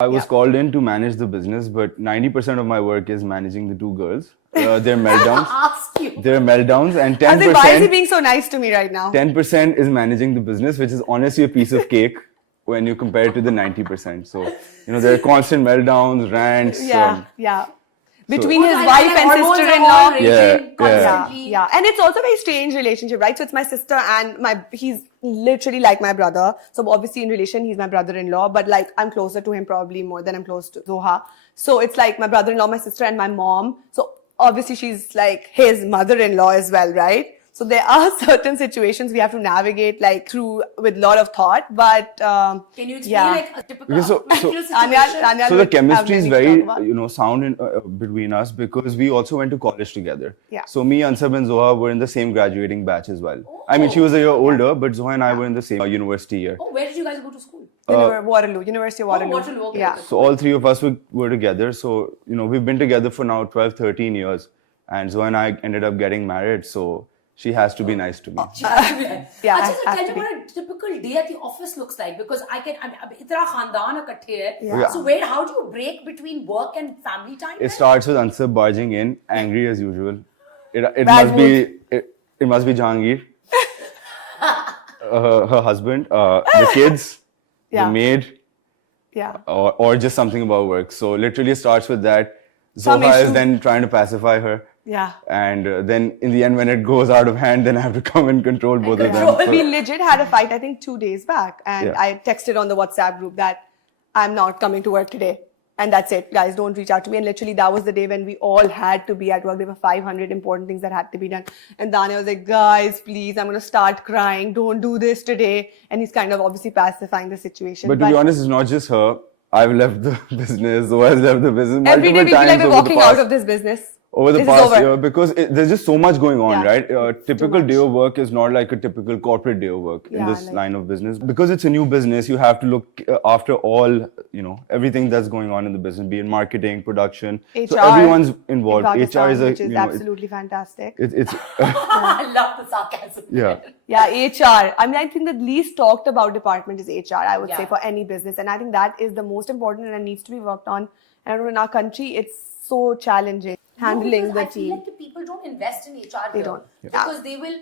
I was called in to manage the business, but 90% of my work is managing the two girls. Their meltdowns. Ask you. Their meltdowns, and 10%. I was like, why is he being so nice to me right now? 10% is managing the business, which is honestly a piece of cake when you compare it to the 90%. So, there are constant meltdowns, rants. Yeah. Between his wife and sister-in-law. Yeah. And it's also a very strange relationship, right? So it's my sister and he's literally like my brother. So obviously in relation, he's my brother-in-law, but like I'm closer to him probably more than I'm close to Zoha. So it's like my brother-in-law, my sister and my mom. So obviously she's like his mother-in-law as well, right? So there are certain situations we have to navigate like through with a lot of thought, but can you explain like a typical so Daniyal the chemistry is very sound between us because we also went to college together. Yeah. So me, Ansab and Zoha were in the same graduating batch as well. I mean, she was a year older, but Zoha and I were in the same university year. Oh, where did you guys go to school? Waterloo, University of Waterloo. Waterloo, okay. Yeah. So all three of us were together. So, we've been together for now 12, 13 years. And Zoha and I ended up getting married. So she has to be nice to me. Yeah. Tell me what a typical day at the office looks like, because itna khandan ikkathe hai. So how do you break between work and family time? It starts with Ansab barging in, angry as usual. It must be Jahangir, her husband, the kids, the maid, or just something about work. So literally it starts with that. Zoha is then trying to pacify her. Yeah. And then in the end, when it goes out of hand, then I have to come and control both of them. We legit had a fight, I think 2 days back. And I texted on the WhatsApp group that I'm not coming to work today. And that's it. Guys, don't reach out to me. And literally that was the day when we all had to be at work. There were 500 important things that had to be done. And Daniyal was like, guys, please, I'm going to start crying. Don't do this today. And he's kind of obviously pacifying the situation. But to be honest, it's not just her. I've left the business. Zoha has left the business. Every day we feel like we're walking out of this business. Over the past year, because there's just so much going on, right? Typical day of work is not like a typical corporate day of work in this line of business. Because it's a new business, you have to look after all, everything that's going on in the business, be it marketing, production. HR, so everyone's involved. HR is which is absolutely fantastic. It's I love the sarcasm. Yeah, HR. I mean, I think the least talked about department is HR, I would say, for any business. And I think that is the most important and needs to be worked on. And in our country, it's so challenging. Handling the team. I feel like the people don't invest in HR. They don't. Because they will,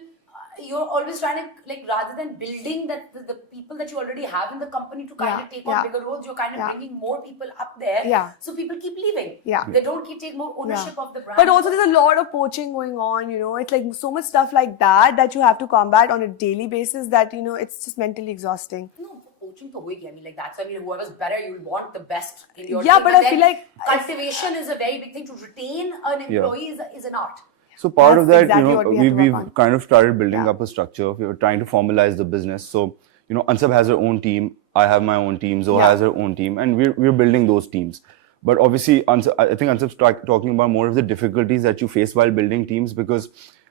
you're always trying to, like, rather than building the people that you already have in the company to kind of take on bigger roles, you're kind of bringing more people up there. So people keep leaving. They don't take more ownership of the brand. But also there's a lot of poaching going on, It's like so much stuff like that you have to combat on a daily basis that, it's just mentally exhausting. No. Coaching to hoegi. I mean, like that's, whoever's better, you'll want the best in your team. But I feel like cultivation is a very big thing. To retain an employee is an art. So part of that, we've kind of started building up a structure. We were trying to formalize the business. So, Ansab has her own team. I have my own team. Zoha has her own team, and we're building those teams. But obviously, I think Ansab's talking about more of the difficulties that you face while building teams, because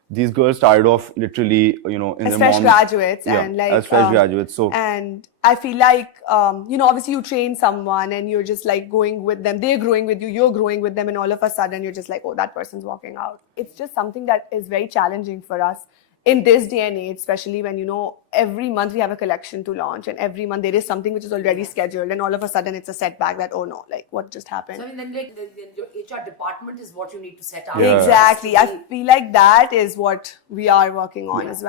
these girls started off literally, in as fresh graduates as fresh graduates. So, and I feel like, obviously you train someone and you're just like going with them. They're growing with you. You're growing with them, and all of a sudden you're just like, oh, that person's walking out. It's just something that is very challenging for us in this day and age, especially when, every month we have a collection to launch, and every month there is something which is already scheduled, and all of a sudden it's a setback that, oh no, like what just happened? So I mean, then like your HR department is what you need to set up. Exactly. I feel like that is what we are working on as well.